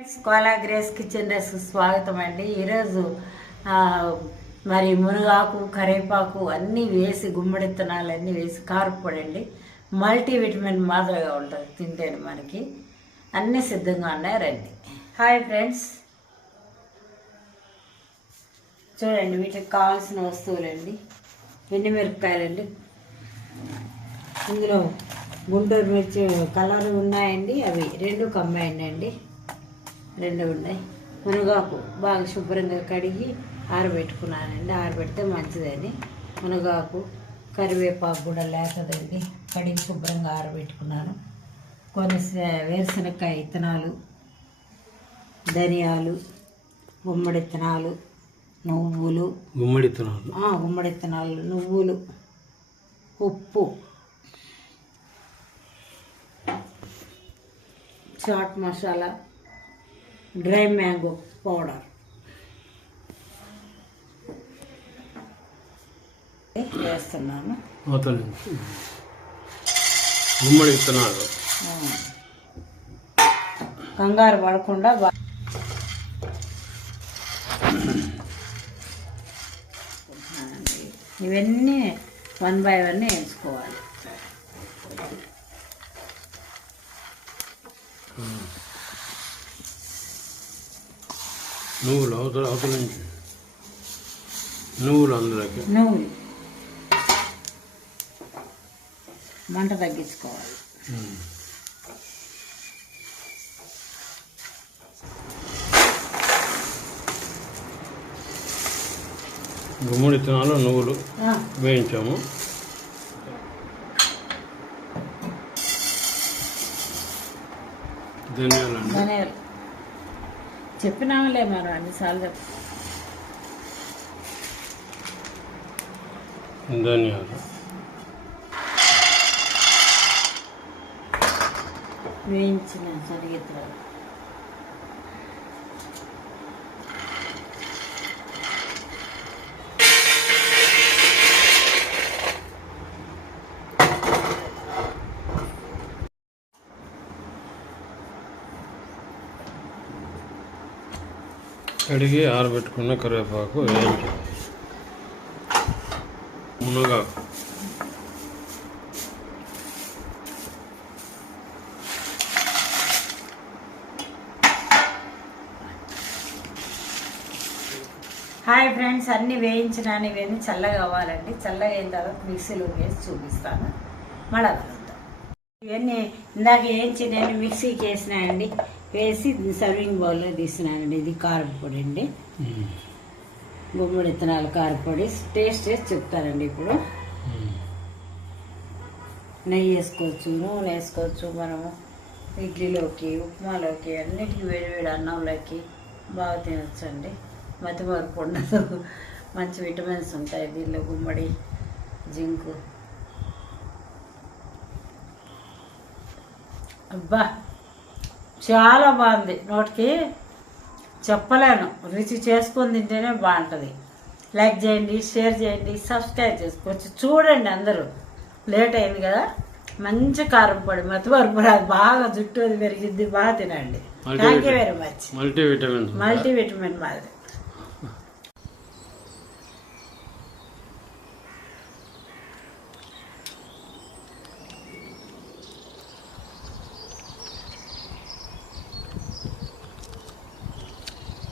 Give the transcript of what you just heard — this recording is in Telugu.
కోలా గ్రేస్ కిచెన్ రైస్ స్వాగతం అండి. ఈరోజు మరి మునగాకు కరివేపాకు అన్నీ వేసి గుమ్మడి విత్తనాలు అన్నీ వేసి కారపొడండి మల్టీవిటమిన్ మల్టీ విటమిన్ మాదిరిగా ఉంటుంది తింటేనే మనకి. అన్నీ సిద్ధంగా ఉన్నాయి రండి. Hi friends. చూడండి వీటికి కావాల్సిన వస్తువులండి. ఎండు మిరపకాయలండి ఇందులో గుంటూరు మిర్చి కలర్ ఉన్నాయండి. అవి రెండు కంబైండ్ అండి. రెండు ఉన్నాయి. మునగాకు బాగా శుభ్రంగా కడిగి ఆరబెట్టుకున్నానండి. ఆరబెడితే మంచిదని మునగాకు కరివేపాకు కూడా లేతదండి. కడిగి శుభ్రంగా ఆరబెట్టుకున్నాను. కొన్ని వేరుశనక్కాయ విత్తనాలు ధనియాలు గుమ్మడి విత్తనాలు నువ్వులు. గుమ్మడి విత్తనాలు ఆ, గుమ్మడి విత్తనాలు నువ్వులు ఉప్పు. Chaat masala. Dry mango powder. వేస్తున్నాను. గుమ్మడి విత్తనాలు. కంగారు పడకుండా బా ఇవన్నీ వన్ బై వన్ వేసుకోవాలి. నువ్వులు అవతల అవతల నుంచి. నువ్వులు అందులోకి. నువ్వులు మంట తగ్గించుకోవాలి. గుమ్మడి విత్తనాలు నువ్వులు వేయించాము. ధనియాలు అండి. ధనియాలు. చెప్పినాములే మనం అన్నిసార్లు చెప్ప. ధనియాలు వేయించిన శనగిత్తనాలు కడిగి ఆరబెట్టుకున్న కరివేపాకు వేయించాము మునగాకు హాయ్ ఫ్రెండ్స్ అన్ని వేయించినాను ఇవన్నీ చల్లగా అవ్వాలండి. చల్లగా అయిన తర్వాత మిక్సీలో వేసి చూపిస్తాను. మళ్ళా ఇవన్నీ ఇందాక వేయించి నేను మిక్సీకి వేసినాయండి వేసి సర్వింగ్ బౌల్లో తీసినానండి. ఇది కారం పొడి అండి. గుమ్మడి విత్తనాల కారపొడి టేస్ట్ చేసి చెప్తానండి ఇప్పుడు. నెయ్యి వేసుకోవచ్చు నూనె వేసుకోవచ్చు మనము. ఇడ్లీలోకి ఉప్మాలోకి అన్నిటికీ వేడి వేడి అన్నంలోకి బాగా తినొచ్చు అండి మతిమరుపు ఉండదు. మంచి విటమిన్స్ ఉంటాయి దీనిలో గుమ్మడి జింకు. అబ్బా! చాలా బాగుంది. నోటికి చెప్పలేను. రుచి చేసుకొని తింటేనే బాగుంటుంది. లైక్ చేయండి షేర్ చేయండి సబ్స్క్రైబ్ చేసుకోవచ్చు. చూడండి అందరూ. లేట్ అయింది కదా. మంచి కారం పొడి మతివరపు రాదు బాగా జుట్టు అది పెరిగిద్ది బాగా తినండి. Thank you very much multi vitamin multi vitamin మాదిరి